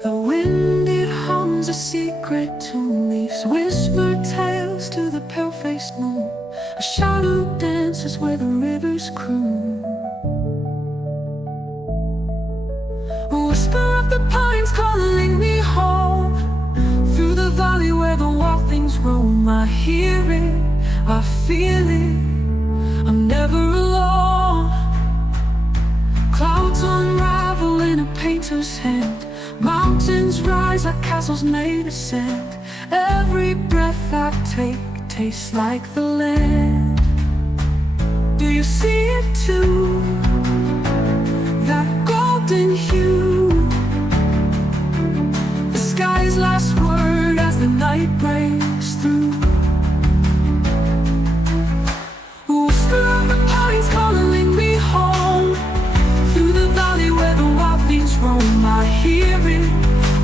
The wind, it hums a secret tune, leaves whispered tales to the pale-faced moon. A shadow dances where the rivers croon. A whisper of the pines calling me home. Through the valley where the wild things roam, I hear it, I feel it, I'm never alone. Clouds unravel in a painter's hand. Mountains rise like castles made of sand. Every breath I take tastes like the land. Do you see it too? That golden hue, the sky's last word as the night breaks through. A whisper of the pines calling me home. Through the valley where the wild things roam, I hear it,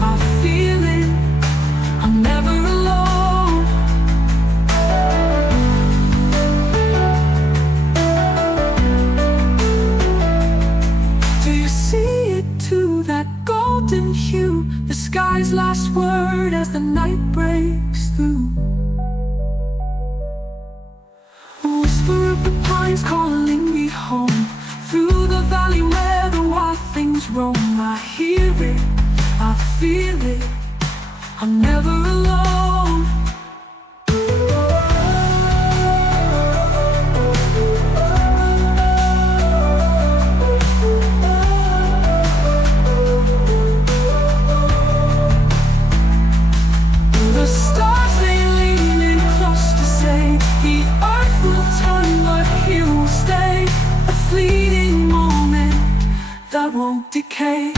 I feel it, I'm never alone. Do you see it too? That golden hue, the sky's last word as the night breaks through. A whisper of the pines calling me home. Through the valley where the wild things roam, I hear it, I feel it, I'm never alone. The stars, they lean in close to say, the earth will turn but here will stay. A fleeting moment that won't decay.